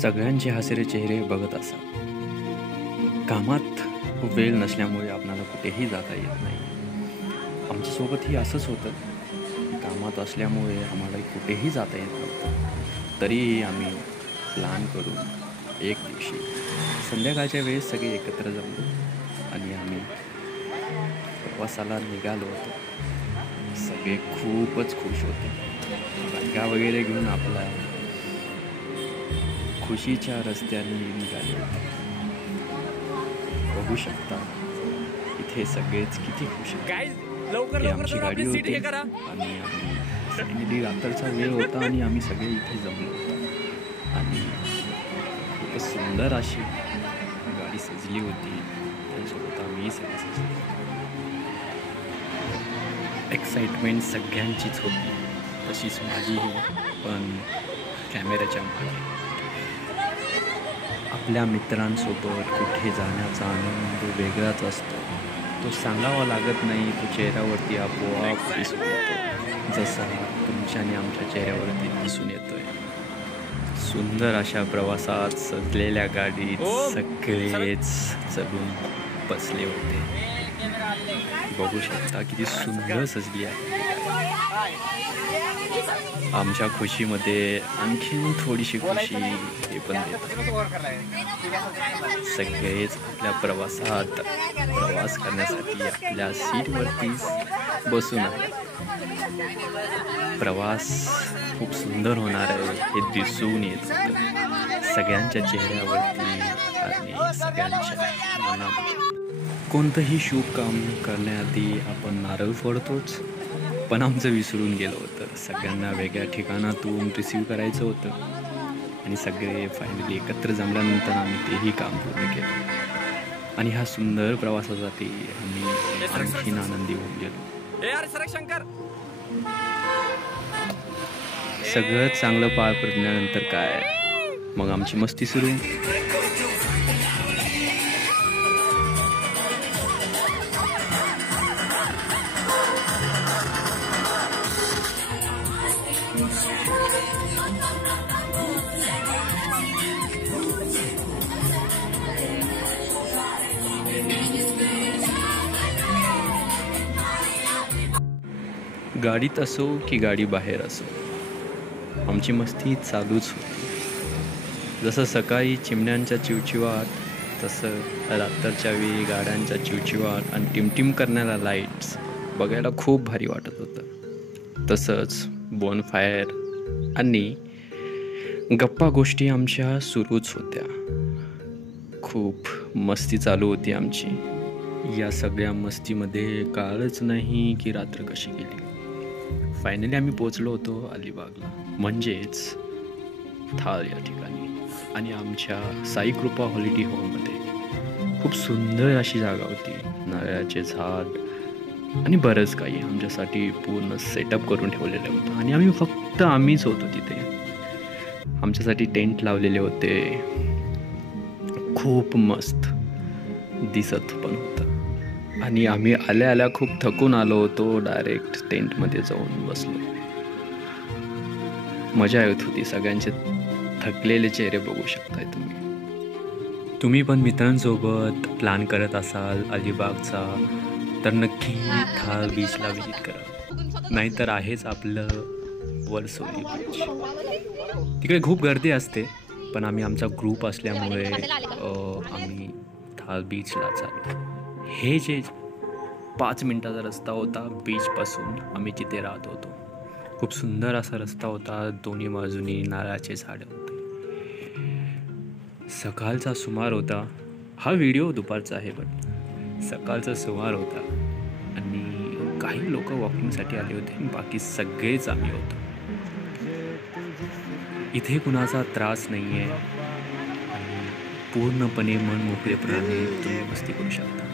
सगळ्यांचे हसरे चेहरे बघत असा. कामात वेळ नसल्यामुळे आपल्याला कुठेही जाता येत नाही. आमच्यासोबतही असंच होतं. कामात असल्यामुळे आम्हाला कुठेही जाता येत नव्हतं. तरीही आम्ही प्लॅन करून एक दिवशी संध्याकाळच्या वेळेस सगळे एकत्र जमलो आणि आम्ही प्रवासाला निघालो होतो. सगळे खूपच खुश होते. बॅगा वगैरे घेऊन आपला खुशीच्या रस्त्याने निघाले होते. बघू शकता इथे सगळेच किती खुश आहेत. आमची गाडी होती आणि आम्ही रात्रीचा वेळ होता आणि आम्ही सगळे इथे जमलो होतो आणि खूपच सुंदर अशी गाडी सजली होती. त्यासोबत आम्ही सगळे सजलो. एक्साइटमेंट सगळ्यांचीच होती, तशीच माझीही. पण कॅमेऱ्याच्या मागे आपल्या मित्रांसोबत कुठे जाण्याचा आनंद वेगळाच असतो. तो सांगावा लागत नाही, तो चेहऱ्यावरती आपोआप दिसून येतो, जसा तुमच्या आणि आमच्या चेहऱ्यावरती दिसून येतोय. सुंदर अशा प्रवासात सजलेल्या गाडीत सगळेच चढून बसले होते. बघू शकता किती सुंदर सजली आहे. आमच्या खुशीमध्ये आणखीन थोडीशी खुशी हे पण देतात. सगळेच आपल्या प्रवासात प्रवास करण्यासाठी आपल्या सीटवरतीच बसून आहे. प्रवास खूप सुंदर होणार आहे हे दिसून येत होतं सगळ्यांच्या चेहऱ्यावरती आणि सगळ्यांच्या मनामध्ये. कोणतंही शुभ काम करण्याआधी आपण नारळ फोडतोच, पण आमचं विसरून गेलं होतं. सगळ्यांना वेगळ्या ठिकाणातून रिसीव करायचं होतं आणि सगळे फायनली एकत्र जमल्यानंतर आम्ही तेही काम पूर्ण केलं आणि ह्या सुंदर प्रवासासाठी आम्ही आणखीन आनंदी होऊन गेलो. सगळं चांगलं पार पडल्यानंतर काय, मग आमची मस्ती सुरू. गाडीत असो की गाडी बाहेर असो, आमची मस्ती चालूच होती. जसं सकाळी चिमण्यांच्या चिवचिवाट, तसं रात्रीच्या वेळी गाड्यांच्या चिवचिवाट आणि टिमटिम करणाऱ्या लाईट्स बघायला खूप भारी वाटत होतं. तसंच बोनफायर आणि गप्पा गोष्टी आमच्या सुरूच होत्या. खूप मस्ती चालू होती आमची. या सगळ्या मस्तीमध्ये कळलंच नाही की रात्र कशी गेली. फायनली आम्ही पोचलो होतो अलिबागला, म्हणजेच थाल या ठिकाणी, आणि आमच्या साई कृपा हॉलिडे होममध्ये. खूप सुंदर अशी जागा होती. नारळाचे झाड आणि बरंच काही आमच्यासाठी पूर्ण सेटअप करून ठेवलेलं होतं आणि आम्हीच होतो तिथे. आमच्यासाठी टेंट लावलेले होते. खूप मस्त दिसत पण होतं आणि आम्ही आल्या खूप थकून आलो होतो. डायरेक्ट टेंटमध्ये जाऊन बसलो. मजा येत होती. सगळ्यांचे थकलेले चेहरे बघू शकताय तुम्ही पण मित्रांसोबत प्लॅन करत असाल अलिबागचा तर नक्की थाल बीचला व्हिजिट करा. नाहीतर आहेच आपलं वर्सोली बीच. तिकडे खूप गर्दी असते, पण आम्ही आमचा ग्रुप असल्यामुळे आम्ही थाल बीचला चाललो. हे जे 5 मिनिटाचा रस्ता होता बीचपासून, आम्ही तिथे राहत होतो. खूप सुंदर असा रस्ता होता. दोन्ही बाजूनी नारळाचे झाडं होते. सकाळचा सुमार होता. हा व्हिडिओ दुपारचा आहे, पण सकाळचा सुमार होता आणि काही लोक वॉकिंगसाठी आले होते आणि बाकी सगळेच आम्ही होतो. इथे कुणाचा त्रास नाही आहे आणि पूर्णपणे मन मोकळेपणाने तुम्ही मस्ती करू शकता.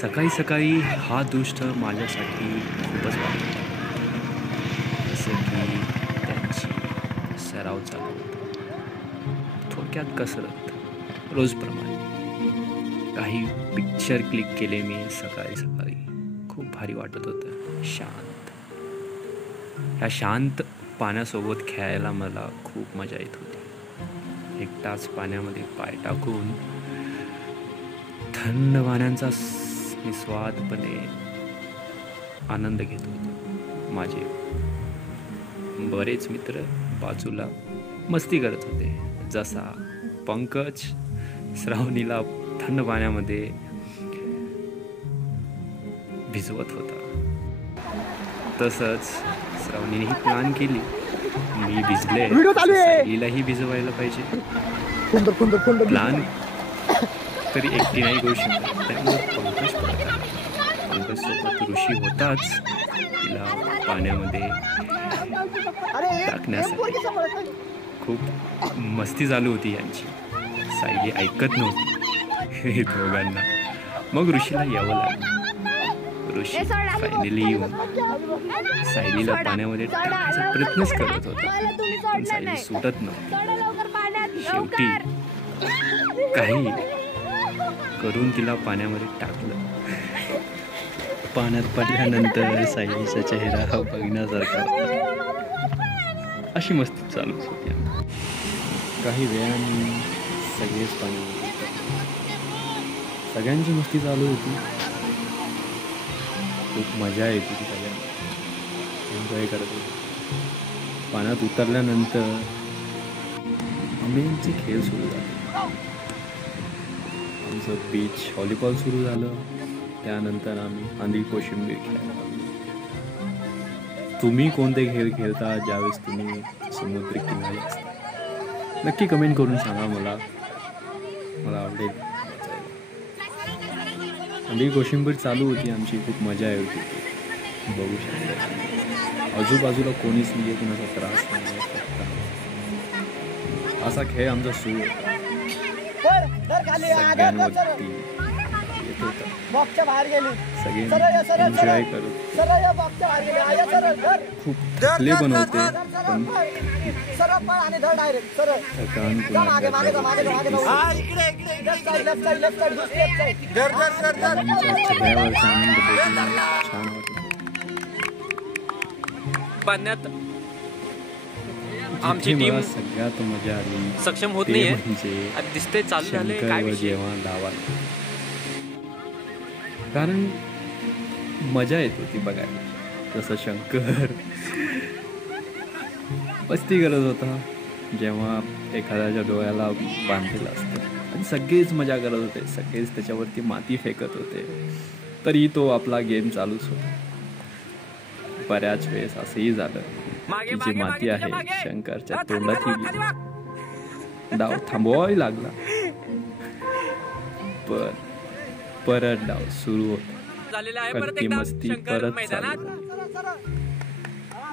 सकाळी सकाळी हा दृष्ट माझ्यासाठी खूपच वाईट होता. जसं की त्यांची सराव चालू होता. थोडक्यात कसरत रोजप्रमाणे. काही पिक्चर क्लिक केले मी सकाळी सकाळी. खूप भारी वाटत होतं. शांत. ह्या शांत पाण्यासोबत खेळायला मला खूप मजा येत होती. एकटाच पाण्यामध्ये पाय टाकून थंड पाण्याचा निस्वादपणे आनंद घेत होतो. माझे बरेच मित्र बाजूला मस्ती करत होते. जसा पंकज श्रावणीला थंड पाण्यामध्ये भिजवत होता, तसंच श्रावणीनेही प्लॅन केली, मी भिजले सायलीलाही भिजवायला पाहिजे. प्लॅन तरी एकटी नाही करू शकत, त्यामुळे पंकज पडत आला. पंकजसोबत ऋषी होताच तिला पाण्यामध्ये टाकण्यासाठी. खूप मस्ती चालू होती यांची. सायली ऐकत नव्हती दोघांना. मग ऋषीला यावं लागलं. ऋषी फायनली येऊन सायलीला पाण्यामध्ये टाकायचा प्रयत्नच करत होता, पण सायली सुटत नव्हती. शेवटी काही करून तिला पाण्यामध्ये टाकलं. पाण्यात पडल्यानंतर सायलीचा चेहरा हा बघण्यासारखा होता. अशी मस्ती चालूच होती. काही वेळाने सगळेच पाण्यामध्ये उतरले. सगळ्यांची मस्ती चालू होती. खूप मजा येत होती. सगळ्यांना एन्जॉय करत होते. पाण्यात उतरल्यानंतर आंबेचे खेळ सुरू झाले. आमचं बीच व्हॉलीबॉल सुरू झालं. त्यानंतर आम्ही आंधी कोशिंबीर खेळायला लागलो. तुम्ही कोणते खेळ खेळता ज्यावेळेस तुम्ही समुद्र किनारी असता? नक्की कमेंट करून सांगा. मला आवडेल. आंधी कोशिंबीर चालू होती आमची. खूप मजा येत होती. बघू शकता आजूबाजूला कोणीच नाही, कुणाचा त्रास नाही. असा खेळ आमचा सुरू होता. सगळ्यांवरती येत होता. सगळे एन्जॉय करत. खूप थकले पण होते, पण थकान चेहऱ्यावरचा आनंद बघून छान वाटत. पाण्यात आमची टीम सगळ्यात मजा आली सक्षम होत नाहीये. म्हणजे दिसते चालू झाले काय जेव्हा धावाला, कारण मजा येत होती बघायला. जसं शंकर मस्ती करत होता जेव्हा एखाद्याच्या डोळ्याला बांधलेलं असतं, आणि सगळेच मजा करत होते. सगळेच त्याच्यावरती माती फेकत होते. तरी तो आपला गेम चालूच होता. बऱ्याच वेळेस असंही झालं की जी माती आहे शंकरच्या तोंडातही गेली. डाव थांबवाही लागला, पण परत डाव सुरू होता. पण ती मस्ती परत चालू झाली.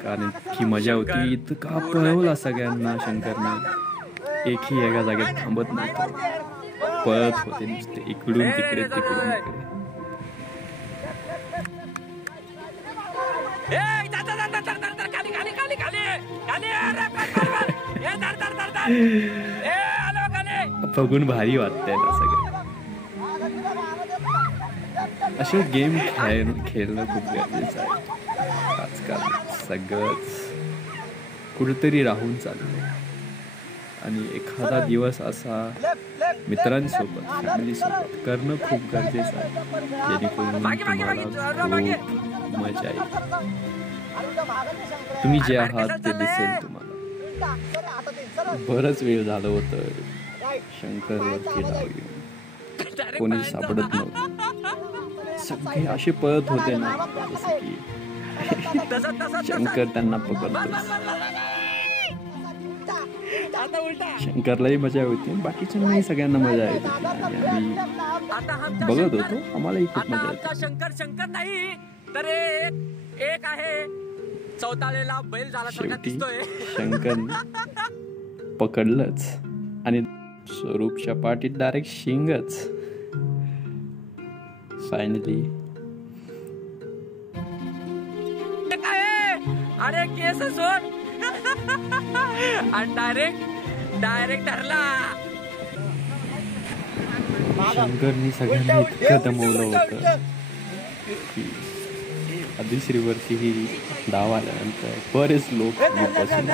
कारण की मजा होती. इतका पळवला सगळ्यांना शंकरने. एकही एका जागेत थांबत नव्हतं. पळत होते नुसते इकडून तिकडे तिकडून इकडे. बघून भारी वाटतंय ना सगळं. असे गेम खेळणं खूप गरजेचं आहे. आजकाल सगळंच कुठेतरी राहून चाललंय, आणि एखादा दिवस असा मित्रांसोबत फॅमिलीसोबत करणं खूप गरजेचं आहे, जेणेकरून तुम्हाला खूप मजा येईल. तुम्ही जे आहात ते दिसेल तुम्हाला. बरंच वेळ झालं होतं शंकरवरती डाव घेऊन. कोणी सापडत नव्हतं. सगळे असे पळत होते ना, जसं की शंकर त्यांना पकडतो. शंकरलाही मजा होती, बाकीच्यांनाही सगळ्यांना मजा येत होती. आणि आम्ही बघत होतो, आम्हालाही खूप मजा येते. शंकर नाही तर एक आहे चौताळेला बैल झाला. शेवटी शंकर पकडलंच, आणि स्वरूपच्या पाठीत डायरेक्ट शिंगच. फायनली अरे केस सोड आणि डायरेक्ट ठरला. शंकरनी सगळ्यांना इतकं दमवलं होतं की आदिश्रीवरती ही डाव आल्यानंतर बरेच लोक बसून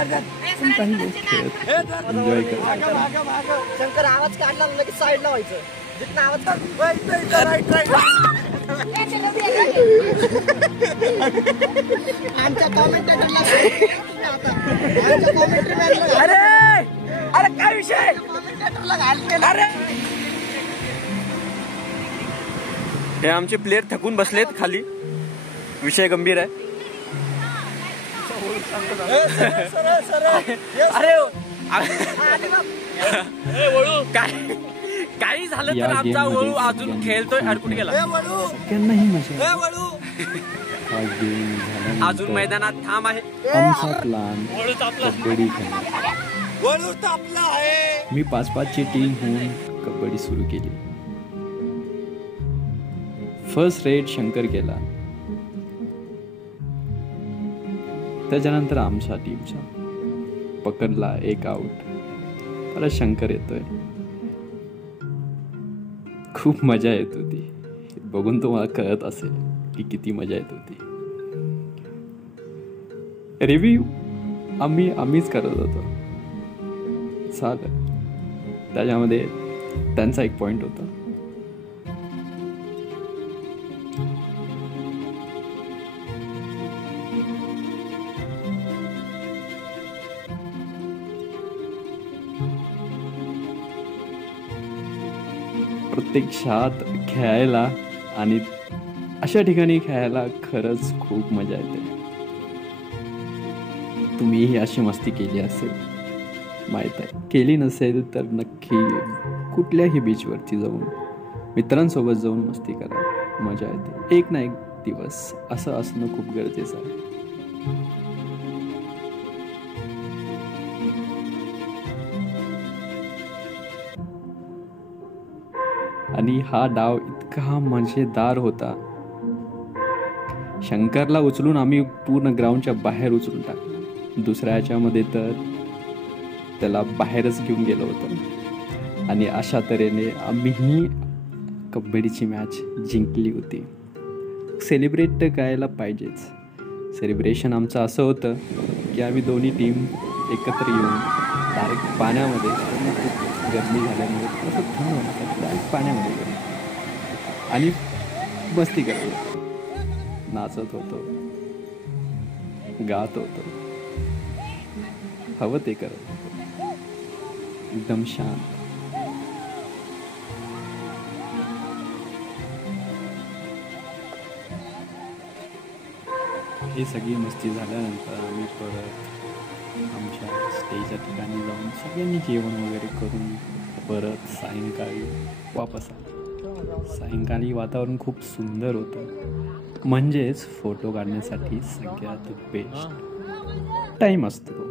पण काही लोक खेळत एन्जॉय करत. शंकर आवाज काढला की साईडला व्हायचं. जिथं आवाज आमच्या कॉमेंटेटरला अरे काय विषय कॉमेंटेटरला घालते. अरे हे आमचे प्लेयर थकून बसलेत खाली. विषय गंभीर आहे. अरे वळू काही झालं तर आमचा वळू अजून खेळतोय. अडकून गेला. त्यांनाही मजा हा गेम झाला. अजून मैदानात थांब आहे. आमचा प्लान कबड्डी खेळण्याचा. मी 5-5ची टीम होऊन कबड्डी सुरू केली. फर्स्ट रेड शंकर केला. त्याच्यानंतर आमच्या टीमचा पकडला एक आउट. परत शंकर येतोय. खूप मजा येत होती. बघून तुम्हाला कळत असेल की किती मजा येत होती. रिव्ह्यू आम्हीच करत होतो. चालेल. त्याच्यामध्ये त्यांचा एक पॉइंट होता. प्रत्यक्षात खेळायला आणि अशा ठिकाणी खेळायला खरंच खूप मजा येते. तुम्हीही अशी मस्ती केली असेल माहीत आहे. केली नसेल तर नक्की कुठल्याही बीचवरती जाऊन मित्रांसोबत जाऊन मस्ती करा. मजा येते. एक ना एक दिवस असं असणं खूप गरजेचं आहे. आणि हा डाव इतका मजेदार होता. शंकरला उचलून आम्ही पूर्ण ग्राउंडच्या बाहेर उचलून टाकलं. दुसऱ्या ह्याच्यामध्ये तर त्याला बाहेरच घेऊन गेलो होतं. आणि अशा तऱ्हेने आम्हीही कबड्डीची मॅच जिंकली होती. सेलिब्रेट तर करायला पाहिजेच. सेलिब्रेशन आमचं असं होतं की आम्ही दोन्ही टीम एकत्र येऊन डायरेक्ट पाण्यामध्ये, गरमी झाल्यामुळे असं थंड होण्यासाठी डायरेक्ट पाण्यामध्ये गेलो आणि मस्ती करत होतो. नाचत होतो, गात होतो, हवं ते करत होतो. एकदम शांत. ही सगळी मस्ती झाल्यानंतर आम्ही परत आमच्या स्टेच्या ठिकाणी जाऊन सगळ्यांनी जेवण वगैरे करून परत सायंकाळी वापस आलो. सायंकाळी वातावरण खूप सुंदर होतं. म्हणजेच फोटो काढण्यासाठी सगळ्यात बेस्ट टाईम असतो.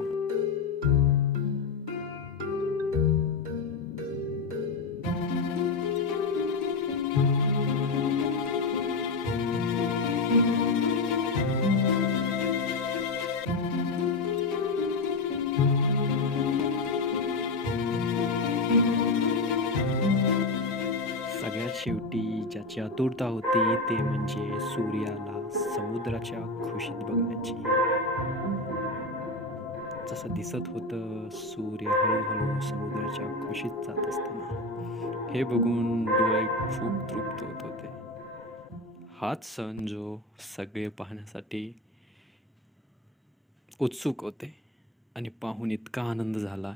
सगळ्यात शेवटी ज्याची आतुरता होती ते म्हणजे सूर्याला समुद्राच्या खुशीत बघण्याची. जसं दिसत होतं सूर्य हळूहळू समुद्राच्या खुशीत जात असताना, हे बघून डोळे खूप तृप्त होत होते. हाच सण जो सगळे पाहण्यासाठी उत्सुक होते आणि पाहून इतका आनंद झाला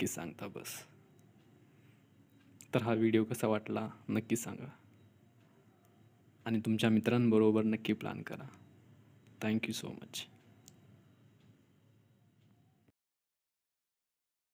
की सांगता बस. तर हा व्हिडिओ कसा वाटला नक्की सांगा आणि तुमच्या मित्रांबरोबर नक्की प्लॅन करा. Thank you so much.